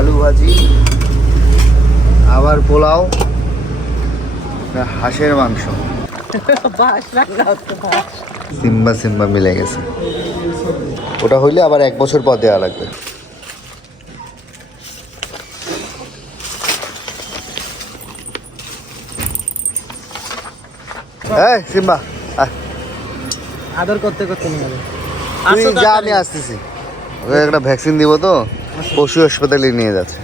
আলু ভাজি, আবার পোলাও, হাঁসের মাংস। সিম্বা সিম্বা মিলে গেছে। ওটা হইলে আবার 1 বছর পর দেওয়া লাগবে। এই সিম্বা আদর করতে করতে নিয়ে যাবে। তুই যা, আমি আসতেছি। ওকে একটা ভ্যাকসিন দিব তো, পশু হাসপাতালে নিয়ে যাচ্ছে।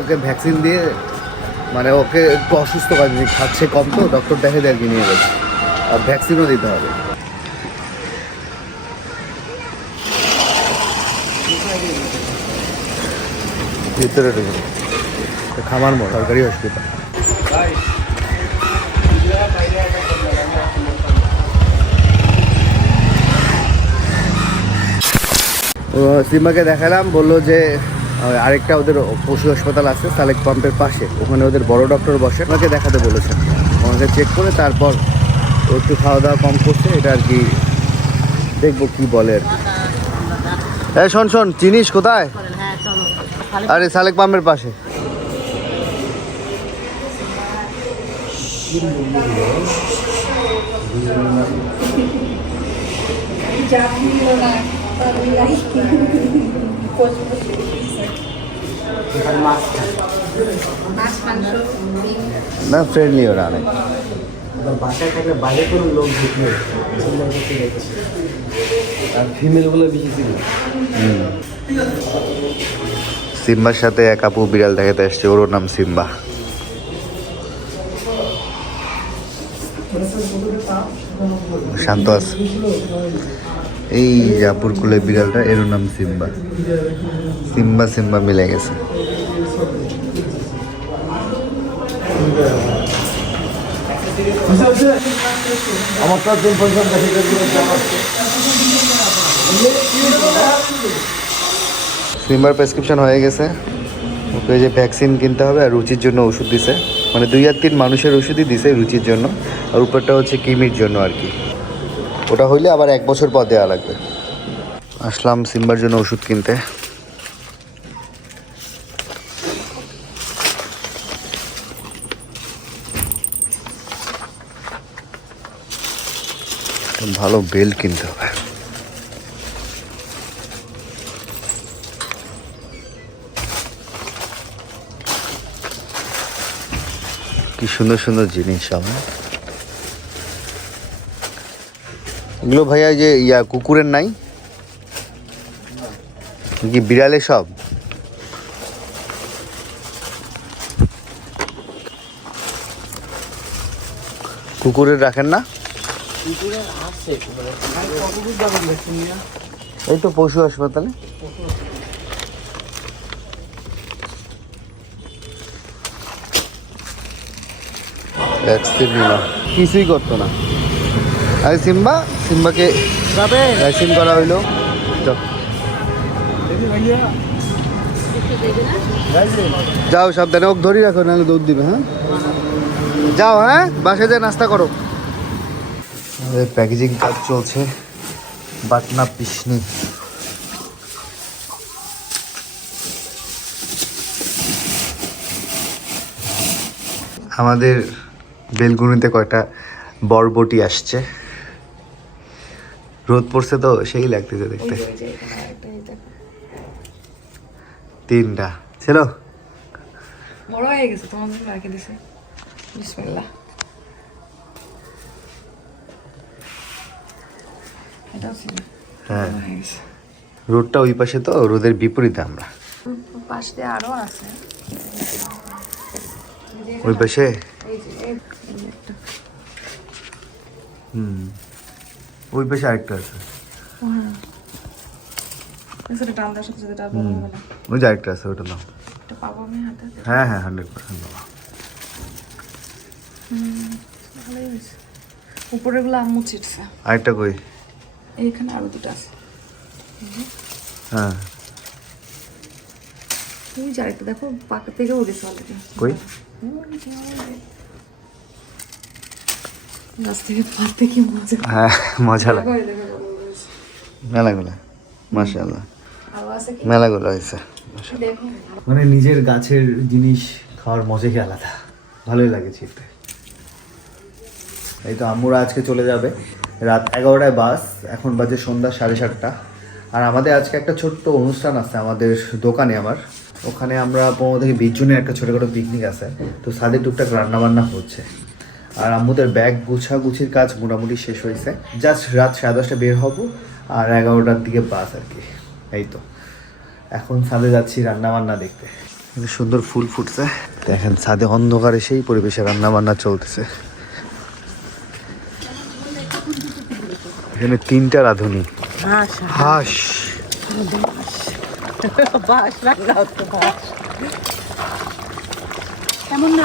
ওকে ভ্যাকসিন দিয়ে মানে ওকে একটু অসুস্থ করে দিই, খাচ্ছে কম তো, ডক্টর দেখে দেখে নিয়ে যাচ্ছে। আর ভ্যাকসিনও দিতে হবে। ভিতরে ঢুকে খামার মোড় সরকারি হসপিটাল। সিম্বাকে দেখালাম, বললো যে আরেকটা ওদের পশু হাসপাতাল আছে সালেক পাম্পের পাশে, ওখানে ওদের বড় ডক্টর বসে, ওনাকে দেখাতে বলেছেন। ওনাকে চেক করে তারপর ও একটু খাওয়া দাওয়া কম করছে, এটা আর কি দেখবো কি বলে আর কি। হ্যাঁ শোন শোন, চিনিস কোথায়? আরে সালেক পাম্পের পাশে। না ফ্রেন্ডলি ওরা অনেক। বাসায় থাকলে বাইরে কোনো লোক ঢুকলে আর ফিমেলগুলো বেশি ছিল। সিম্বার সাথে এক আপু বিড়াল দেখাতে আসছে, ওরও নাম সিম্বা। শান্ত আছে। এই যে আপুর কুলে বিড়ালটা, এর নাম সিম্বা। সিম্বা সিম্বা মিলে গেছে। আমার তো সিম্বার প্রেসক্রিপশন হয়ে গেছে। ওকে যে ভ্যাকসিন কিনতে হবে, আর রুচির জন্য ওষুধ দিছে, মানে 2 আর 3 মানুষের ওষুধই দিছে রুচির জন্য, আর উপরটা হচ্ছে কিমির জন্য আর কি। ওটা হইলে আবার 1 বছর পর দেওয়া লাগবে। আসলাম সিম্বার জন্য ওষুধ কিনতে। ভালো বেল্ট কিনতে হবে। কি সুন্দর সুন্দর জিনিস আমার। এগুলো ভাইয়া যে কুকুরের নাই কি, বিড়ালে সব? কুকুরের রাখেন না? এই তো পশু হাসপাতালে। ভ্যাকসিন নিলাম, কিছুই করতো না। আরে সিম্বাকে ভ্যাকসিন করা হইলো। যাও সাবধানে, ওকে ধরি রাখো, নাহলে দুধ দিবে। হ্যাঁ যাও, হ্যাঁ বাসায় যেয়ে নাস্তা করো। প্যাকেজিং কাজ চলছে। বাটনা পিসনি। আমাদের বেলগুনিতে কয়টা বরবটি আসছে। রোদ পড়ছে তো সেই লাগতেছে দেখতে। 3টা ছিল, বড় হয়ে গেছে, তোমার জন্য রেখে দিছে। বিসমিল্লাহ। এটাও ছিল। হ্যাঁ রোদটা ওই পাশে, তো রোদের বিপরীতে আমরা। পাশ দিয়ে আরো আছে। ওই পাশে ওই পাশে আরেকটা আছে। ওই যে আরেকটা আছে, ওটা নাও। হ্যাঁ হ্যাঁ 100% বাবা। উপরের গুলো আম্মু ছিটছে। আরেকটা কই? এইখানে আরো 2টা আছে। হ্যাঁ তুমি যে আরেকটা দেখো, পাকা থেকে উঠেছে অলরেডি। কই? গাছ থেকে পারতে কি মজা। হ্যাঁ মজা লাগে। মেলাগুলো মাশাআল্লাহ, মেলাগুলো হয়েছে দেখো মানে নিজের গাছের জিনিস খাওয়ার মজাই আলাদা, ভালোই লাগে চিপতে। এই তো আম্মুরা আজকে চলে যাবে, রাত 11টায় বাস, এখন বাজে সন্ধ্যা 7:30। আর আমাদের আজকে একটা ছোট্ট অনুষ্ঠান আছে আমাদের দোকানে আমার, ওখানে আমরা 15 থেকে 20 জনের একটা ছোটোখাটো পিকনিক আছে, তো সাদের টুকটাক রান্নাবান্না হচ্ছে। আর আম্মুদের ব্যাগ গুছির কাজ মোটামুটি শেষ হয়েছে, জাস্ট রাত 10:30 বের হব, আর 11টার দিকে বাস আর কি। এই তো এখন ছাদে যাচ্ছি রান্নাবান্না দেখতে। সুন্দর ফুল ফুটছে, দেখেন ছাদে অন্ধকারে সেই পরিবেশে রান্নাবান্না চলতেছে। এখানে 3টা রাঁধুনি, হাঁস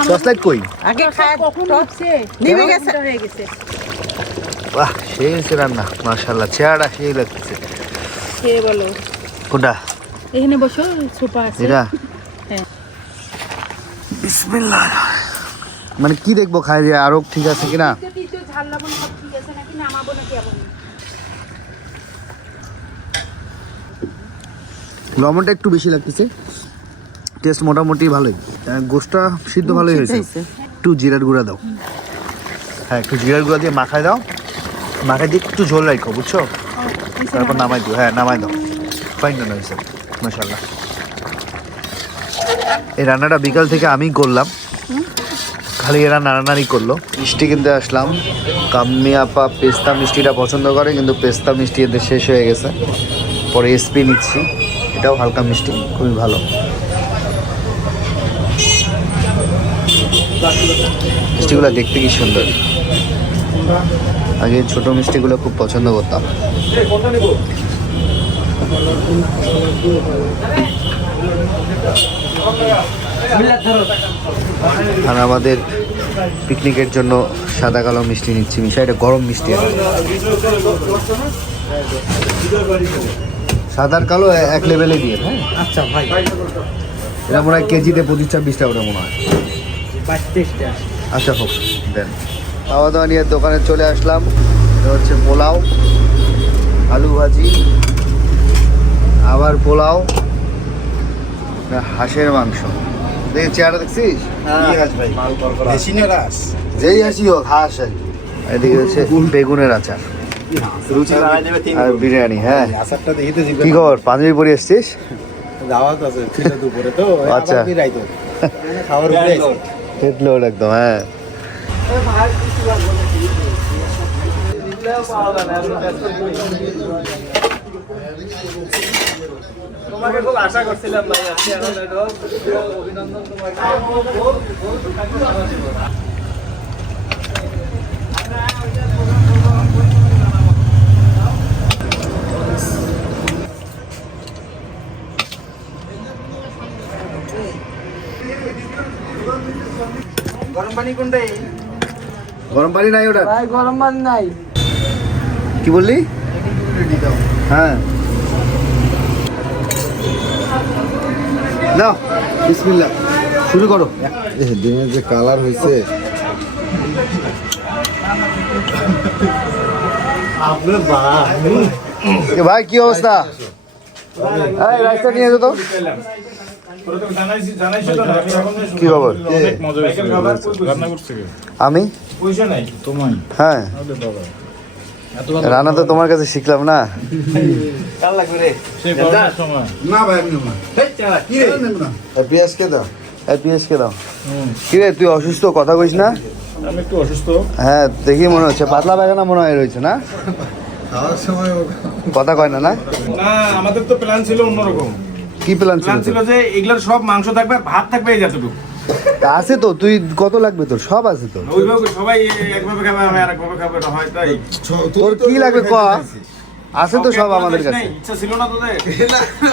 টসলাইট কই? আগে খায় কখন হচ্ছে নেমে গেছে হয়ে গেছে বাহ, সেই হয়েছে রান্না, মাশাআল্লাহ, চেহারা সেই লাগতেছে। কে বলো কোনটা? এখানে বসো, সোফা আছে। এটা হ্যাঁ। বিসমিল্লাহ। মানে কি দেখবো খাই যে আরো ঠিক আছে কিনা। তো ঝাল লবণ সব ঠিক আছে নাকি, নামাবো নাকি আবার? লবণটা একটু বেশি লাগতেছে, টেস্ট মোটামুটি ভালোই, গোশটা সিদ্ধ ভালোই হয়েছে। একটু জিরার গুঁড়া দাও, হ্যাঁ একটু জিরার গুঁড়া দিয়ে মাখায় দাও, মাখায় দিয়ে একটু ঝোল রাখো, বুঝছো? তারপর নামাই দিও, হ্যাঁ নামাই দাও। ফাইন রান্না হয়েছে মাশাআল্লাহ। এই রান্নাটা বিকাল থেকে আমি করলাম, খালি এরা নাড়ানাড়ি করলো। মিষ্টি কিনতে আসলাম, কাম্মি আপা পেস্তা মিষ্টিটা পছন্দ করে, কিন্তু পেস্তা মিষ্টি এদের শেষ হয়ে গেছে, পরে এসপি নিচ্ছি, এটাও হালকা মিষ্টি, খুবই ভালো। মিষ্টিগুলো দেখতে কি সুন্দর, আগে ছোট মিষ্টিগুলো খুব পছন্দ করতাম। আর আমাদের পিকনিকের জন্য সাদা কালো মিষ্টি নিচ্ছি মিশা, এটা গরম মিষ্টি আছে। সাদার কালো এক লেভেলে দিয়ে, হ্যাঁ আচ্ছা ভাই, এটা মনে হয় কেজিতে 25-26 টাকা মনে হয়। 22-23টা। আচ্ছা হোক দেন। খাওয়া দাওয়া নিয়ে দোকানে চলে আসলাম, এটা হচ্ছে পোলাও, আলু ভাজি, আবার পোলাও, হাঁসের মাংস। দেখি চেহারা দেখছিস, যেই হাসি হোক হাঁস আর কি। এদিকে হচ্ছে বেগুনের আচার আর বিরিয়ানি। হ্যাঁ কি খবর, পাঞ্জাবি পরে এসছিস? আচ্ছা হেডলোড একদম, হ্যাঁ। তোমাকে খুব আশা করছিলাম ভাই, আজকে এখন এটা অভিনন্দন তোমাকে। গরম পানি কোনটাই? গরম পানি নাই ওটা, ভাই গরম পানি নাই। কি বললি? হ্যাঁ নাও, বিসমিল্লাহ, শুরু করো। ডিমের যে কালার হয়েছে, ভাই কি অবস্থা? এই রাইসটা নিয়ে যেত তো, কি খবর? আমি হ্যাঁ রান্না তো তোমার কাছে শিখলাম না। না ভাই আমি না। কি রে পেঁয়াজকে দাও, পিএসকে দাও। কি রে তুই অসুস্থ, কথা কইস না? আমি একটু অসুস্থ। হ্যাঁ দেখি মনে হচ্ছে, পাতলা পায়খানা মনে হয় রয়েছে না, খাওয়ার সময় কথা কয় না। না না, আমাদের তো প্ল্যান ছিল অন্যরকম। কি প্ল্যান ছিল? প্ল্যান ছিল যে এগুলোর সব মাংস থাকবে, ভাত থাকবে, এই যতটুকু আছে তো, তুই কত লাগবে তোর? সব আছে তো, ওইভাবে সবাই একভাবে খাবে, আমি আরেকভাবে খাবো, এটা হয় তাই। তোর কি লাগবে ক, আছে তো সব আমাদের কাছে। ইচ্ছা ছিল না তোদের?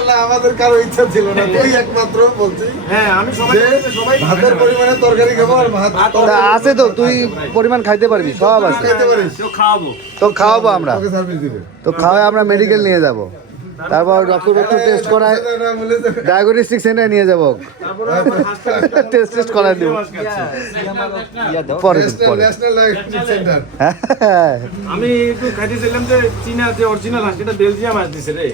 না আমাদের কারো ইচ্ছা ছিল না, তুই একমাত্র বলছিস হ্যাঁ আমি সবাই সবাই ভাতের পরিমাণে তরকারি খাবো আর ভাত তা আছে তো, তুই পরিমাণ খাইতে পারবি, সব আছে খাইতে পারিস, তো খাওয়াবো। তো খাওয়াবো আমরা, তোকে সার্ভিস দিবে। তো খাওয়াই আমরা মেডিকেল নিয়ে যাব, তারপর রক্ত টেস্ট করায় ডায়াগনস্টিক সেন্টারে নিয়ে যাবো, টেস্ট করায় দেবো পরে পরে। National diagnostic centre. হ্যাঁ আমি একটু খাইতেছিলাম যে চীনা যে অরিজিনাল হাঁস, এটা বেলজিয়াম হাঁস দিছে রে।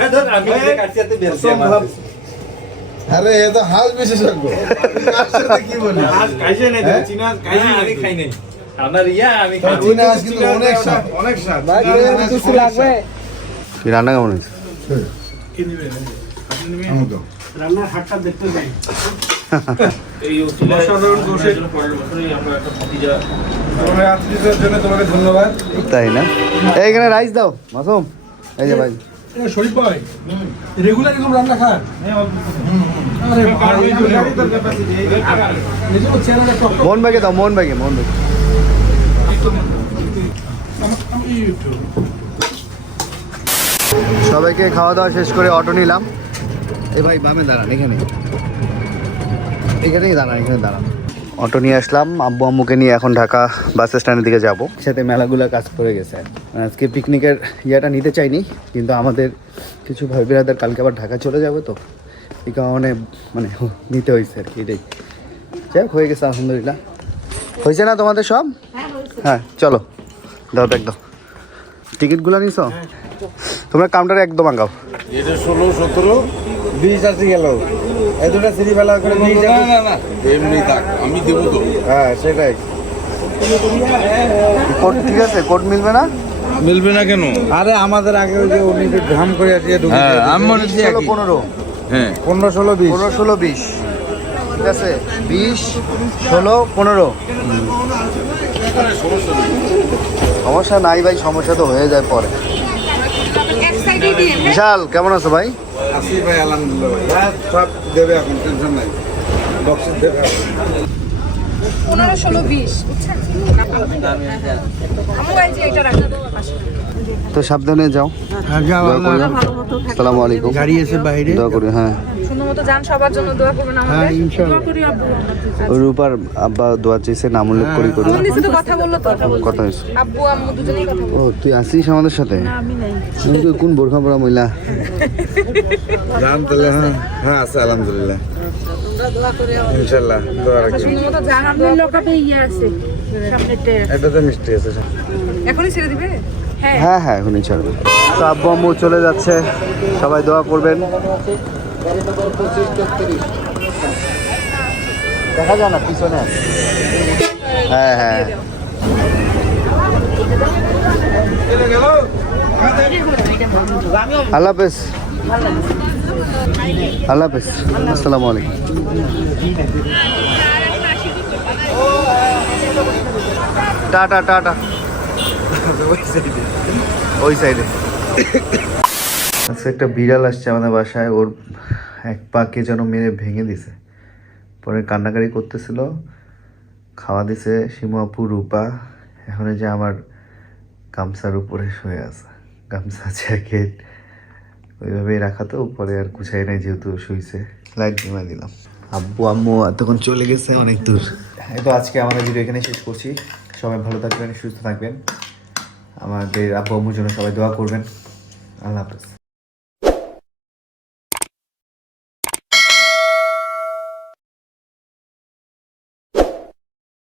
আরে এ তো হাল বিশেষজ্ঞ কার সাথে কি বলি আজ খাইছে নাই তো চীনা খাইছে আমি খাই নাই আমার আমি চীনা আজ কিন্তু অনেক স্বাদ অনেক স্বাদ কিছু লাগবে কি রান্না কেমন হয়েছে? আমাকে এই অসাধারণ কোর্সের পরের বছরই আমরা একটা ভাতিজা তোমার আত্মীয়দের জন্য তোমাকে ধন্যবাদ তাই না? এইখানে রাইস দাও মাসুম, এই যে ভাই। শরীফ ভাই রেগুলার এরকম রান্না খান আরে ভাই এই যে চ্যানেলে মোহন ভাইকে দাও, মোহন ভাইকে। সবাইকে খাওয়া দাওয়া শেষ করে অটো নিলাম। এই ভাই বামে দাঁড়ান, এখানেই দাঁড়ান। অটো নিয়ে আসলাম, আব্বু আম্মুকে নিয়ে এখন ঢাকা বাস স্ট্যান্ডের দিকে যাব। সাথে মেলাগুলো কাজ করে গেছে। আজকে পিকনিকের ইয়েটা নিতে চাইনি, কিন্তু আমাদের কিছু ভাই বিরাদার কালকে আবার ঢাকা চলে যাবে, তো এই কারণে মানে নিতে হয়েছে আর কি। এটাই যাই হোক, হয়ে গেছে আলহামদুলিল্লাহ। হয়েছে না তোমাদের সব? হ্যাঁ চলো, দাও ব্যাগ দাও। টিকিটগুলো নিছো? তোমরা কাউন্টারে একদম আগাও। এটা 16 17 20 আছে গেল এই দুটো সিঁড়ি ফেলা করে না এমনি থাক আমি দেবো তো হ্যাঁ সেটাই। কোড ঠিক আছে? কোড মিলবে না? মিলবে না কেন আরে আমাদের আগে ওই যে উনি যে ঘাম করে আসিয়ে ঢুকে আমি মনে হচ্ছে 15 হ্যাঁ 15 16 20 15 16 20 ঠিক আছে। 20 16 15 সমস্যা নাই ভাই, সমস্যা তো হয়ে যায় পরে। বিশাল কেমন আছো ভাই? আসি ভাই আলহামদুলিল্লাহ ভাই সব দেবে এখন টেনশন নাই বক্স দেবে 15 16 20 তো সাবধানে যাও। আসসালামু আলাইকুম। গাড়ি এসে বাইরে দোয়া করি। হ্যাঁ সুন্দর মতো যান, সবার জন্য দোয়া করবেন আমাদের। দোয়া করি আব্বু। রূপার আব্বা দোয়া চেয়েছে, নাম উল্লেখ করি। আমার নিচে তো কথা বললো তো। কথা হয়েছে। আব্বু আম্মু দুজনেই কথা বললো। ও তুই আসিস আমাদের সাথে? আমি নাই। তুই কোন বোরখা পরা মহিলা? জান তাহলে হ্যাঁ আছে আলহামদুলিল্লাহ ইনশাআল্লাহ দোয়া রাখি সুন্দর মতো যান, আমি লোকাপে ইয়ে আছে সামনেতে এটা তো মিষ্টি আছে এখনই ছেড়ে দিবে? হ্যাঁ হ্যাঁ হ্যাঁ এখনই ছাড়বে। তো আব্বু আম্মু চলে যাচ্ছে, সবাই দোয়া করবেন। দেখা যায় না পিছনে। হ্যাঁ হ্যাঁ আল্লাহ হাফেজ। আল্লাহ হাফেজ। আসসালামু আলাইকুম। Tata tata. ওই সাইডে আচ্ছা, একটা বিড়াল আসছে আমাদের বাসায়। ওর এক পাকে যেন মেরে ভেঙে দিছে, পরে কান্নাকারি করতেছিল। খাওয়া দিছে শিমু আপু, রূপা। এখন এই যে আমার গামছার উপরে শুয়ে আছে, গামছা জ্যাকেট ওইভাবেই রাখা, তো উপরে আর গুছাই নাই যেহেতু শুইছে। লাইট নিমা দিলাম। আব্বু আম্মু তখন চলে গেছে অনেক দূর। এই তো আজকে আমাদের ভিডিও এখানে শেষ করছি। সবাই ভালো থাকবেন, সুস্থ থাকবেন। আমাদের আব্বু আম্মুর জন্য সবাই দোয়া করবেন। আল্লাহ হাফেজ।